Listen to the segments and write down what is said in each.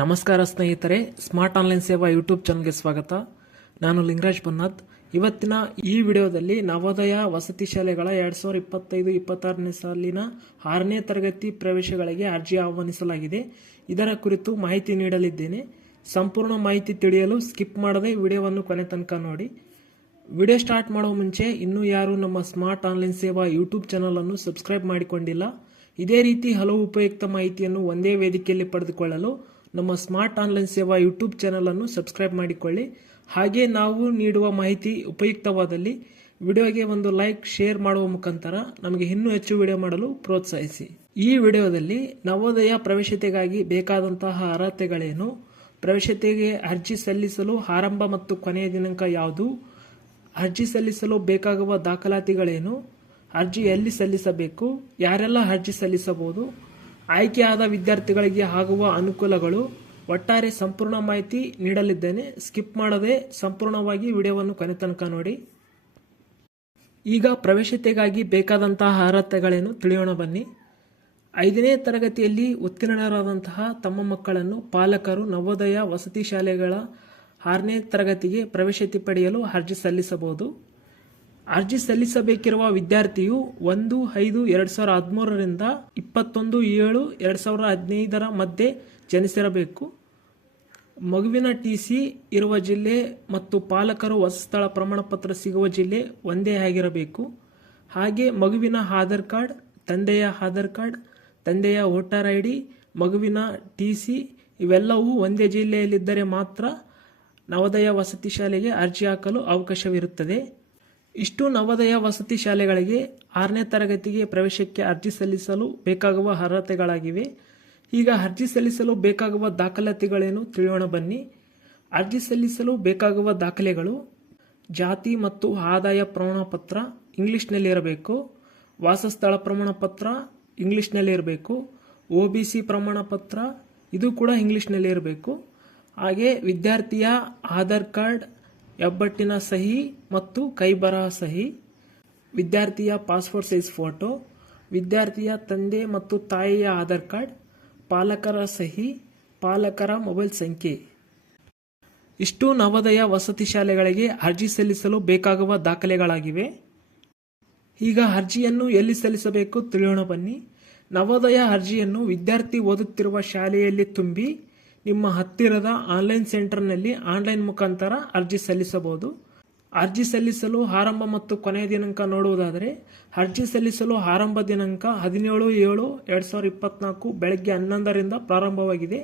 ನಮಸ್ಕಾರ ಸ್ನೇಹಿತರೆ, smart online ಸೇವಾ ಯೂಟ್ಯೂಬ್ ಚಾನಲ್ಗೆ ಸ್ವಾಗತ. ನಾನು ಲಿಂಗರಾಜ್ ಬನ್ನತ್. ಇವತ್ತಿನ ಈ ವಿಡಿಯೋದಲ್ಲಿ ನವೋದಯ ವಸತಿ ಶಾಲೆಗಳ 2025-26ನೇ ಸಾಲಿನ 6ನೇ ತರಗತಿ ಪ್ರವೇಶಗಳಿಗೆ ಅರ್ಜಿ ಆಹ್ವಾನಿಸಲಾಗಿದೆ. ಇದರ ಕುರಿತು ಮಾಹಿತಿ ನೀಡಲಿದ್ದೇನೆ. ಸಂಪೂರ್ಣ ಮಾಹಿತಿ ತಿಳಿಯಲು ಸ್ಕಿಪ್ ಮಾಡದೆ ವಿಡಿಯೋವನ್ನು ಕೊನೆ ತನಕ ನೋಡಿ. ವಿಡಿಯೋ ಸ್ಟಾರ್ಟ್ ಮಾಡುವ ಮುಂಚೆ ಇನ್ನೂ ಯಾರು ನಮ್ಮ ಸ್ಮಾರ್ಟ್ ಆನ್ಲೈನ್ ಸೇವಾ ಯೂಟ್ಯೂಬ್ ಚಾನಲ್ ಅನ್ನು ಸಬ್ಸ್ಕ್ರೈಬ್ ಮಾಡಿಕೊಂಡಿಲ್ಲ, ಇದೇ ರೀತಿ ಹಲವು ಉಪಯುಕ್ತ ಮಾಹಿತಿಯನ್ನು ಒಂದೇ ವೇದಿಕೆಯಲ್ಲಿ ಪಡೆದುಕೊಳ್ಳಲು ನಮ್ಮ ಸ್ಮಾರ್ಟ್ ಆನ್ಲೈನ್ ಸೇವಾ ಯೂಟ್ಯೂಬ್ ಚಾನಲ್ ಅನ್ನು ಸಬ್ಸ್ಕ್ರೈಬ್ ಮಾಡಿಕೊಳ್ಳಿ. ಹಾಗೆ ನಾವು ನೀಡುವ ಮಾಹಿತಿ ಉಪಯುಕ್ತವಾದಲ್ಲಿ ವಿಡಿಯೋಗೆ ಒಂದು ಲೈಕ್, ಶೇರ್ ಮಾಡುವ ಮುಖಾಂತರ ನಮಗೆ ಇನ್ನೂ ಹೆಚ್ಚು ವಿಡಿಯೋ ಮಾಡಲು ಪ್ರೋತ್ಸಾಹಿಸಿ. ಈ ವಿಡಿಯೋದಲ್ಲಿ ನವೋದಯ ಪ್ರವೇಶತೆಗಾಗಿ ಬೇಕಾದಂತಹ ಅರ್ಹತೆಗಳೇನು, ಪ್ರವೇಶತೆಗೆ ಅರ್ಜಿ ಸಲ್ಲಿಸಲು ಆರಂಭ ಮತ್ತು ಕೊನೆಯ ದಿನಾಂಕ ಯಾವುದು, ಅರ್ಜಿ ಸಲ್ಲಿಸಲು ಬೇಕಾಗುವ ದಾಖಲಾತಿಗಳೇನು, ಅರ್ಜಿ ಎಲ್ಲಿ ಸಲ್ಲಿಸಬೇಕು, ಯಾರೆಲ್ಲ ಅರ್ಜಿ ಸಲ್ಲಿಸಬಹುದು, ಆಯ್ಕೆಯಾದ ವಿದ್ಯಾರ್ಥಿಗಳಿಗೆ ಆಗುವ ಅನುಕೂಲಗಳು, ಒಟ್ಟಾರೆ ಸಂಪೂರ್ಣ ಮಾಹಿತಿ ನೀಡಲಿದ್ದೇನೆ. ಸ್ಕಿಪ್ ಮಾಡದೆ ಸಂಪೂರ್ಣವಾಗಿ ವಿಡಿಯೋವನ್ನು ಕೊನೆ ತನಕ ನೋಡಿ. ಈಗ ಪ್ರವೇಶತೆಗಾಗಿ ಬೇಕಾದಂತಹ ಅರ್ಹತೆಗಳೇನು ತಿಳಿಯೋಣ ಬನ್ನಿ. 5ನೇ ತರಗತಿಯಲ್ಲಿ ಉತ್ತೀರ್ಣರಾದಂತಹ ತಮ್ಮ ಮಕ್ಕಳನ್ನು ಪಾಲಕರು ನವೋದಯ ವಸತಿ ಶಾಲೆಗಳ 6ನೇ ತರಗತಿಗೆ ಪ್ರವೇಶತೆ ಪಡೆಯಲು ಅರ್ಜಿ ಸಲ್ಲಿಸಬಹುದು. ಅರ್ಜಿ ಸಲ್ಲಿಸಬೇಕಿರುವ ವಿದ್ಯಾರ್ಥಿಯು 1/5/2013ರಿಂದ 21/7/2015 ಮಧ್ಯೆ ಜನಿಸಿರಬೇಕು. ಮಗುವಿನ ಟಿಸಿ ಇರುವ ಜಿಲ್ಲೆ ಮತ್ತು ಪಾಲಕರು ವಾಸಸ್ಥಳ ಪ್ರಮಾಣಪತ್ರ ಸಿಗುವ ಜಿಲ್ಲೆ ಒಂದೇ ಆಗಿರಬೇಕು. ಹಾಗೆ ಮಗುವಿನ ಆಧಾರ್ ಕಾರ್ಡ್, ತಂದೆಯ ಆಧಾರ್ ಕಾರ್ಡ್, ತಂದೆಯ ವೋಟರ್ ID, ಮಗುವಿನ ಟಿಸಿ ಇವೆಲ್ಲವೂ ಒಂದೇ ಜಿಲ್ಲೆಯಲ್ಲಿದ್ದರೆ ಮಾತ್ರ ನವೋದಯ ವಸತಿ ಶಾಲೆಗೆ ಅರ್ಜಿ ಹಾಕಲು ಅವಕಾಶವಿರುತ್ತದೆ. ಇಷ್ಟು ನವೋದಯ ವಸತಿ ಶಾಲೆಗಳಿಗೆ 6ನೇ ತರಗತಿಗೆ ಪ್ರವೇಶಕ್ಕೆ ಅರ್ಜಿ ಸಲ್ಲಿಸಲು ಬೇಕಾಗುವ ಅರ್ಹತೆಗಳಾಗಿವೆ. ಈಗ ಅರ್ಜಿ ಸಲ್ಲಿಸಲು ಬೇಕಾಗುವ ದಾಖಲಾತಿಗಳೇನು ತಿಳಿಯೋಣ ಬನ್ನಿ. ಅರ್ಜಿ ಸಲ್ಲಿಸಲು ಬೇಕಾಗುವ ದಾಖಲೆಗಳು: ಜಾತಿ ಮತ್ತು ಆದಾಯ ಪ್ರಮಾಣಪತ್ರ ಇಂಗ್ಲಿಷ್ನಲ್ಲಿರಬೇಕು, ವಾಸಸ್ಥಳ ಪ್ರಮಾಣಪತ್ರ ಇಂಗ್ಲಿಷ್ನಲ್ಲಿರಬೇಕು, OBC ಪ್ರಮಾಣಪತ್ರ ಇದು ಕೂಡ ಇಂಗ್ಲಿಷ್ನಲ್ಲಿರಬೇಕು. ಹಾಗೆ ವಿದ್ಯಾರ್ಥಿಯ ಆಧಾರ್ ಕಾರ್ಡ್, ಹೆಬ್ಬಟ್ಟಿನ ಸಹಿ ಮತ್ತು ಕೈಬರಹ ಸಹಿ, ವಿದ್ಯಾರ್ಥಿಯ ಪಾಸ್ಪೋರ್ಟ್ ಸೈಜ್ ಫೋಟೋ, ವಿದ್ಯಾರ್ಥಿಯ ತಂದೆ ಮತ್ತು ತಾಯಿಯ ಆಧಾರ್ ಕಾರ್ಡ್, ಪಾಲಕರ ಸಹಿ, ಪಾಲಕರ ಮೊಬೈಲ್ ಸಂಖ್ಯೆ. ಇಷ್ಟು ನವೋದಯ ವಸತಿ ಶಾಲೆಗಳಿಗೆ ಅರ್ಜಿ ಸಲ್ಲಿಸಲು ಬೇಕಾಗುವ ದಾಖಲೆಗಳಾಗಿವೆ. ಈಗ ಅರ್ಜಿಯನ್ನು ಎಲ್ಲಿ ಸಲ್ಲಿಸಬೇಕು ತಿಳಿಯೋಣ ಬನ್ನಿ. ನವೋದಯ ಅರ್ಜಿಯನ್ನು ವಿದ್ಯಾರ್ಥಿ ಓದುತ್ತಿರುವ ಶಾಲೆಯಲ್ಲಿ ತುಂಬಿ ನಿಮ್ಮ ಹತ್ತಿರದ ಆನ್ಲೈನ್ ಸೆಂಟರ್ನಲ್ಲಿ ಆನ್ಲೈನ್ ಮುಖಾಂತರ ಅರ್ಜಿ ಸಲ್ಲಿಸಬಹುದು. ಅರ್ಜಿ ಸಲ್ಲಿಸಲು ಆರಂಭ ಮತ್ತು ಕೊನೆಯ ದಿನಾಂಕ ನೋಡುವುದಾದರೆ, ಅರ್ಜಿ ಸಲ್ಲಿಸಲು ಆರಂಭ ದಿನಾಂಕ 17/7/2024 ಬೆಳಗ್ಗೆ 11ರಿಂದ ಪ್ರಾರಂಭವಾಗಿದೆ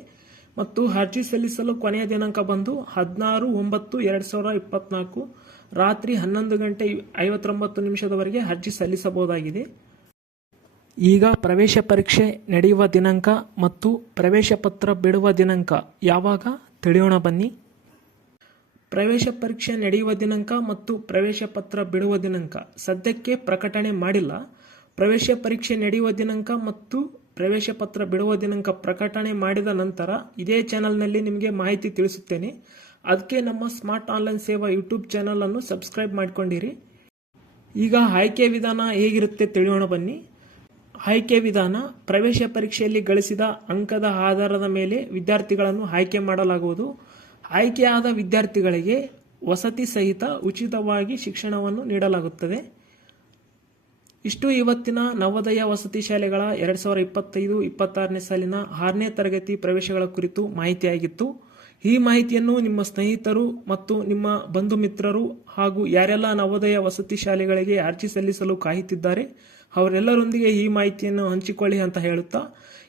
ಮತ್ತು ಅರ್ಜಿ ಸಲ್ಲಿಸಲು ಕೊನೆಯ ದಿನಾಂಕ ಬಂದು 16/9/2024 ರಾತ್ರಿ 11:59 ಅರ್ಜಿ ಸಲ್ಲಿಸಬಹುದಾಗಿದೆ. ಈಗ ಪ್ರವೇಶ ಪರೀಕ್ಷೆ ನಡೆಯುವ ದಿನಾಂಕ ಮತ್ತು ಪ್ರವೇಶ ಪತ್ರ ಬಿಡುವ ದಿನಾಂಕ ಯಾವಾಗ ತಿಳಿಯೋಣ ಬನ್ನಿ. ಪ್ರವೇಶ ಪರೀಕ್ಷೆ ನಡೆಯುವ ದಿನಾಂಕ ಮತ್ತು ಪ್ರವೇಶ ಪತ್ರ ಬಿಡುವ ದಿನಾಂಕ ಸದ್ಯಕ್ಕೆ ಪ್ರಕಟಣೆ ಮಾಡಿಲ್ಲ. ಪ್ರವೇಶ ಪರೀಕ್ಷೆ ನಡೆಯುವ ದಿನಾಂಕ ಮತ್ತು ಪ್ರವೇಶ ಪತ್ರ ಬಿಡುವ ದಿನಾಂಕ ಪ್ರಕಟಣೆ ಮಾಡಿದ ನಂತರ ಇದೇ ಚಾನಲ್ನಲ್ಲಿ ನಿಮಗೆ ಮಾಹಿತಿ ತಿಳಿಸುತ್ತೇನೆ. ಅದಕ್ಕೆ ನಮ್ಮ ಸ್ಮಾರ್ಟ್ ಆನ್ಲೈನ್ ಸೇವಾ ಯೂಟ್ಯೂಬ್ ಚಾನಲ್ ಅನ್ನು ಸಬ್ಸ್ಕ್ರೈಬ್ ಮಾಡಿಕೊಂಡಿರಿ. ಈಗ ಆಯ್ಕೆ ವಿಧಾನ ಹೇಗಿರುತ್ತೆ ತಿಳಿಯೋಣ ಬನ್ನಿ. ಆಯ್ಕೆ ವಿಧಾನ: ಪ್ರವೇಶ ಪರೀಕ್ಷೆಯಲ್ಲಿ ಗಳಿಸಿದ ಅಂಕದ ಆಧಾರದ ಮೇಲೆ ವಿದ್ಯಾರ್ಥಿಗಳನ್ನು ಆಯ್ಕೆ ಮಾಡಲಾಗುವುದು. ಆಯ್ಕೆಯಾದ ವಿದ್ಯಾರ್ಥಿಗಳಿಗೆ ವಸತಿ ಸಹಿತ ಉಚಿತವಾಗಿ ಶಿಕ್ಷಣವನ್ನು ನೀಡಲಾಗುತ್ತದೆ. ಇಷ್ಟು ಇವತ್ತಿನ ನವೋದಯ ವಸತಿ ಶಾಲೆಗಳ 2025-26ನೇ ಸಾಲಿನ 6ನೇ ತರಗತಿ ಪ್ರವೇಶಗಳ ಕುರಿತು ಮಾಹಿತಿಯಾಗಿತ್ತು. ಈ ಮಾಹಿತಿಯನ್ನು ನಿಮ್ಮ ಸ್ನೇಹಿತರು ಮತ್ತು ನಿಮ್ಮ ಬಂಧು ಮಿತ್ರರು ಹಾಗೂ ಯಾರೆಲ್ಲ ನವೋದಯ ವಸತಿ ಶಾಲೆಗಳಿಗೆ ಅರ್ಜಿ ಸಲ್ಲಿಸಲು ಕಾಯುತ್ತಿದ್ದಾರೆ ಅವರೆಲ್ಲರೊಂದಿಗೆ ಈ ಮಾಹಿತಿಯನ್ನು ಹಂಚಿಕೊಳ್ಳಿ ಅಂತ ಹೇಳುತ್ತಾ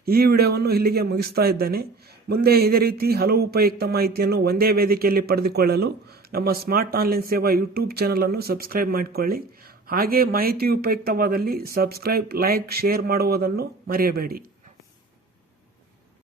ಈ ವಿಡಿಯೋವನ್ನು ಇಲ್ಲಿಗೆ ಮುಗಿಸ್ತಾ ಇದ್ದೇನೆ. ಮುಂದೆ ಇದೇ ರೀತಿ ಹಲವು ಉಪಯುಕ್ತ ಮಾಹಿತಿಯನ್ನು ಒಂದೇ ವೇದಿಕೆಯಲ್ಲಿ ಪಡೆದುಕೊಳ್ಳಲು ನಮ್ಮ ಸ್ಮಾರ್ಟ್ ಆನ್ಲೈನ್ ಸೇವಾ ಯೂಟ್ಯೂಬ್ ಚಾನಲ್ ಅನ್ನು ಸಬ್ಸ್ಕ್ರೈಬ್ ಮಾಡಿಕೊಳ್ಳಿ. ಹಾಗೆ ಮಾಹಿತಿ ಉಪಯುಕ್ತವಾದಲ್ಲಿ ಸಬ್ಸ್ಕ್ರೈಬ್, ಲೈಕ್, ಶೇರ್ ಮಾಡುವುದನ್ನು ಮರೆಯಬೇಡಿ.